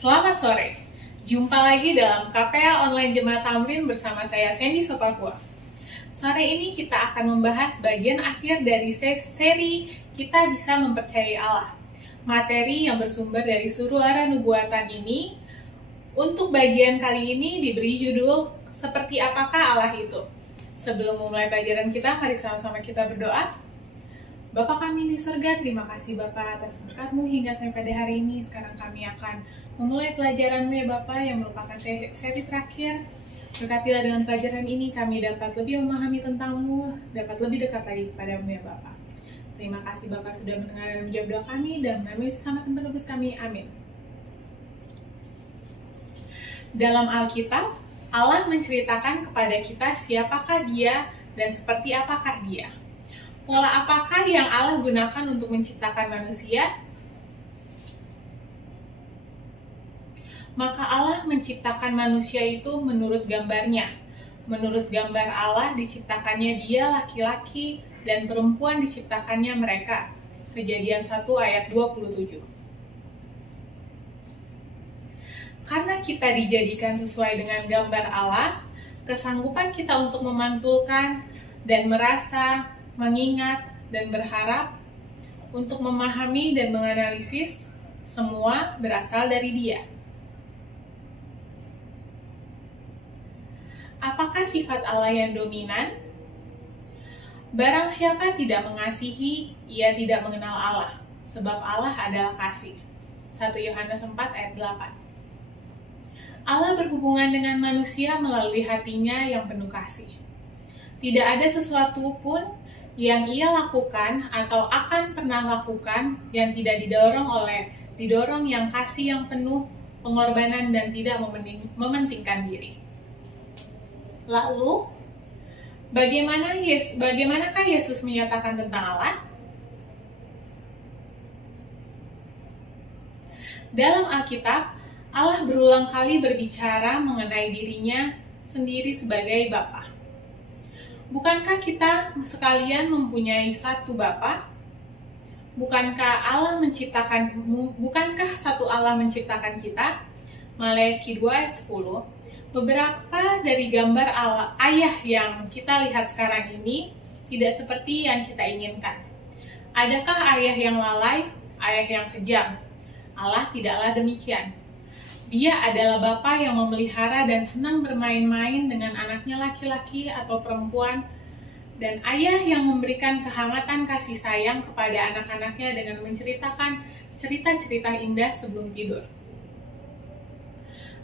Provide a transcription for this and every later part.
Selamat sore, jumpa lagi dalam KPA Online Jemaat Tamrin bersama saya Sandy Sopakua. Sore ini kita akan membahas bagian akhir dari seri Kita Bisa Mempercayai Allah. Materi yang bersumber dari Surah Nubuatan ini, untuk bagian kali ini diberi judul Seperti Apakah Allah Itu. Sebelum memulai pelajaran kita, mari sama-sama kita berdoa. Bapa kami di surga, terima kasih Bapa atas berkat-Mu hingga sampai pada hari ini. Sekarang kami akan memulai pelajaran-Mu ya Bapa yang merupakan seri terakhir. Berkatilah dengan pelajaran ini kami dapat lebih memahami tentang-Mu, dapat lebih dekat lagi kepada-Mu ya Bapa. Terima kasih Bapa sudah mendengar dan menjawab doa kami, dan nama Yesus sama penebus kami, amin. Dalam Alkitab, Allah menceritakan kepada kita siapakah Dia dan seperti apakah Dia. Pola apakah yang Allah gunakan untuk menciptakan manusia? Maka Allah menciptakan manusia itu menurut gambarnya. Menurut gambar Allah diciptakannya dia laki-laki dan perempuan diciptakannya mereka. Kejadian 1 ayat 27. Karena kita dijadikan sesuai dengan gambar Allah, kesanggupan kita untuk memantulkan dan merasa, mengingat, dan berharap untuk memahami dan menganalisis semua berasal dari Dia. Apakah sifat Allah yang dominan? Barang siapa tidak mengasihi, ia tidak mengenal Allah, sebab Allah adalah kasih. 1 Yohanes 4 ayat 8. Allah berhubungan dengan manusia melalui hatinya yang penuh kasih. Tidak ada sesuatu pun yang ia lakukan atau akan pernah lakukan yang tidak didorong yang kasih yang penuh, pengorbanan, dan tidak mementingkan diri. Lalu, bagaimanakah Yesus menyatakan tentang Allah? Dalam Alkitab, Allah berulang kali berbicara mengenai dirinya sendiri sebagai Bapa. Bukankah kita sekalian mempunyai satu Bapa? Bukankah satu Allah menciptakan kita? Maleakhi 2 ayat 10. Beberapa dari gambar Allah, ayah yang kita lihat sekarang ini tidak seperti yang kita inginkan. Adakah ayah yang lalai, ayah yang kejam? Allah tidaklah demikian. Dia adalah Bapa yang memelihara dan senang bermain-main dengan anaknya laki-laki atau perempuan, dan ayah yang memberikan kehangatan kasih sayang kepada anak-anaknya dengan menceritakan cerita-cerita indah sebelum tidur.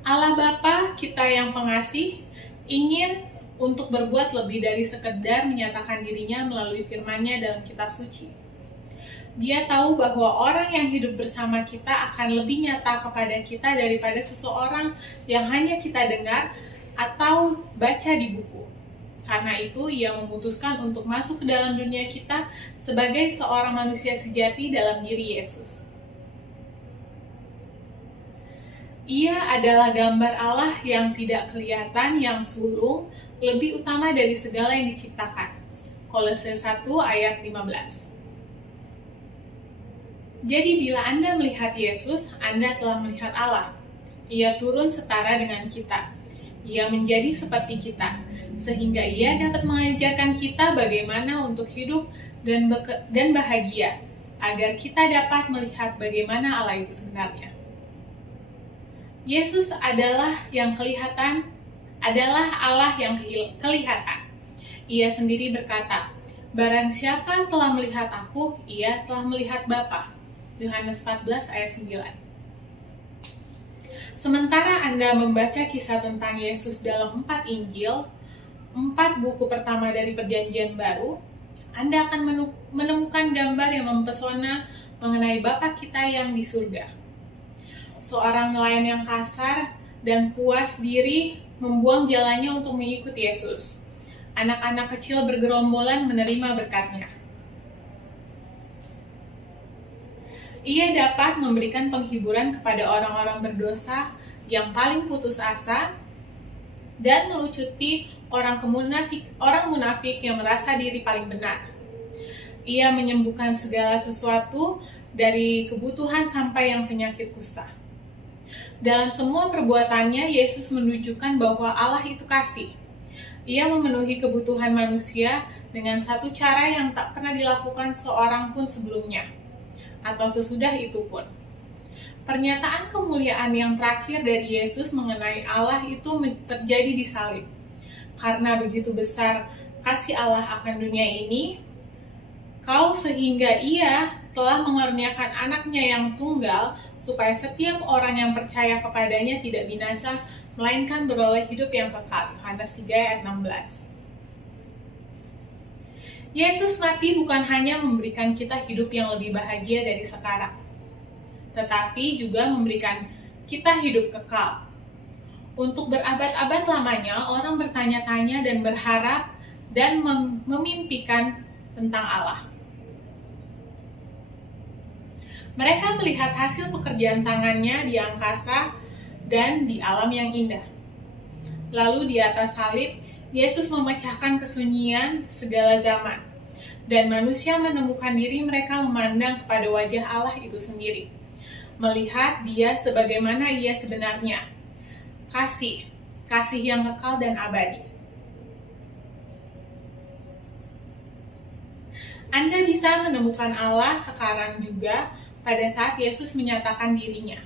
Allah Bapa kita yang pengasih ingin untuk berbuat lebih dari sekedar menyatakan dirinya melalui firman-Nya dalam kitab suci. Dia tahu bahwa orang yang hidup bersama kita akan lebih nyata kepada kita daripada seseorang yang hanya kita dengar atau baca di buku. Karena itu, ia memutuskan untuk masuk ke dalam dunia kita sebagai seorang manusia sejati dalam diri Yesus. Ia adalah gambar Allah yang tidak kelihatan, yang sulung, lebih utama dari segala yang diciptakan. Kolose 1 ayat 15. Jadi bila Anda melihat Yesus, Anda telah melihat Allah. Ia turun setara dengan kita. Ia menjadi seperti kita, sehingga Ia dapat mengajarkan kita bagaimana untuk hidup dan bahagia, agar kita dapat melihat bagaimana Allah itu sebenarnya. Yesus adalah yang kelihatan, adalah Allah yang kelihatan. Ia sendiri berkata, "Barang siapa telah melihat Aku, ia telah melihat Bapa." Yohanes 14 ayat 9. Sementara Anda membaca kisah tentang Yesus dalam 4 Injil, 4 buku pertama dari Perjanjian Baru, Anda akan menemukan gambar yang mempesona mengenai Bapa kita yang di surga. Seorang nelayan yang kasar dan puas diri membuang jalannya untuk mengikuti Yesus. Anak-anak kecil bergerombolan menerima berkat-Nya. Ia dapat memberikan penghiburan kepada orang-orang berdosa yang paling putus asa dan melucuti orang munafik yang merasa diri paling benar. Ia menyembuhkan segala sesuatu dari kebutuhan sampai yang penyakit kusta. Dalam semua perbuatannya, Yesus menunjukkan bahwa Allah itu kasih. Ia memenuhi kebutuhan manusia dengan satu cara yang tak pernah dilakukan seorang pun sebelumnya, atau sesudah itu pun. Pernyataan kemuliaan yang terakhir dari Yesus mengenai Allah itu terjadi di salib. Karena begitu besar kasih Allah akan dunia ini, sehingga Ia telah mengaruniakan anaknya yang tunggal, supaya setiap orang yang percaya kepadanya tidak binasa, melainkan beroleh hidup yang kekal. Yohanes 3 ayat 16. Yesus mati bukan hanya memberikan kita hidup yang lebih bahagia dari sekarang, tetapi juga memberikan kita hidup kekal. Untuk berabad-abad lamanya, orang bertanya-tanya dan berharap dan memimpikan tentang Allah. Mereka melihat hasil pekerjaan tangannya di angkasa dan di alam yang indah. Lalu di atas salib, Yesus memecahkan kesunyian segala zaman, dan manusia menemukan diri mereka memandang kepada wajah Allah itu sendiri, melihat Dia sebagaimana Ia sebenarnya, kasih yang kekal dan abadi. Anda bisa menemukan Allah sekarang juga pada saat Yesus menyatakan dirinya.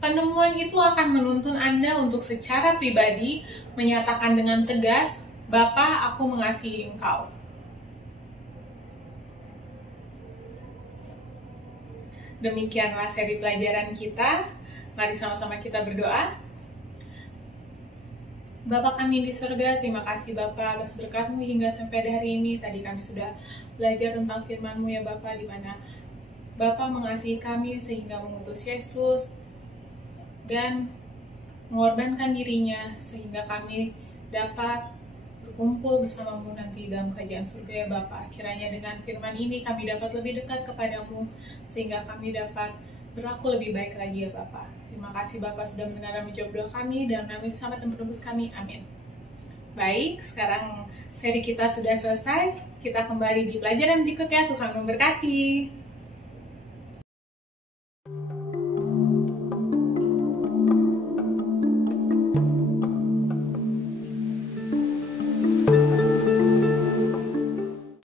Penemuan itu akan menuntun Anda untuk secara pribadi menyatakan dengan tegas, "Bapa, aku mengasihi Engkau." Demikianlah seri pelajaran kita. Mari sama-sama kita berdoa. Bapa kami di surga, terima kasih Bapa atas berkat-Mu hingga sampai hari ini. Tadi kami sudah belajar tentang firman-Mu ya Bapa, di mana Bapa mengasihi kami sehingga mengutus Yesus dan mengorbankan dirinya sehingga kami dapat berkumpul bersama-Mu nanti dalam kerajaan surga ya Bapa. Kiranya dengan firman ini kami dapat lebih dekat kepadamu sehingga kami dapat berlaku lebih baik lagi ya Bapa. Terima kasih Bapa sudah mendengar dan menjawab doa kami, dan nama Yesus Tuhan penebus kami. Amin. Baik, sekarang seri kita sudah selesai. Kita kembali di pelajaran berikutnya. Tuhan memberkati.